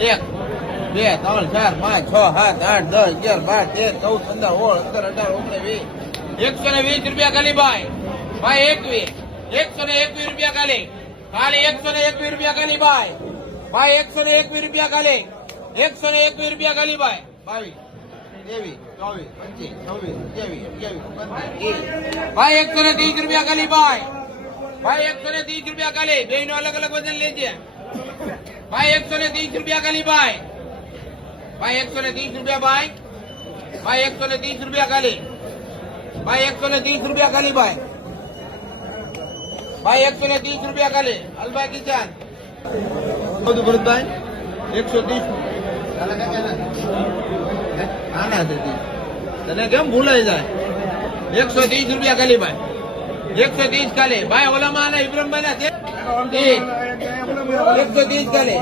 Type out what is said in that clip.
1 2 3 4 5 6 7 8 10 11 12 13 14 15 16 17 18 19 20 120 રૂપિયા ખાલી ભાઈ 21 121 રૂપિયા ખાલી 121 રૂપિયા ખાલી ભાઈ 121 રૂપિયા ખાલી 121 રૂપિયા ખાલી ભાઈ 22 23 24 25 26 27 28 29 ભાઈ 130 રૂપિયા ખાલી ભાઈ 130 રૂપિયા ખાલી બે નો અલગ અલગ વજન લેજે ભાઈ 130 રૂપિયા ખાલી ભાઈ 130 રૂપિયા ભાઈ 130 રૂપિયા ખાલી ભાઈ 130 રૂપિયા ખાલી ભાઈ 130 રૂપિયા ખાલી અલભાઈ કિચન બધું ભરતભાઈ 130 આના તને કેમ ભૂલાઈ જાય 130 રૂપિયા ખાલી ભાઈ 130 ખાલી ભાઈ ઓલામાં આના ઇબ્રાહીમભાઈ ના 130 ખાલી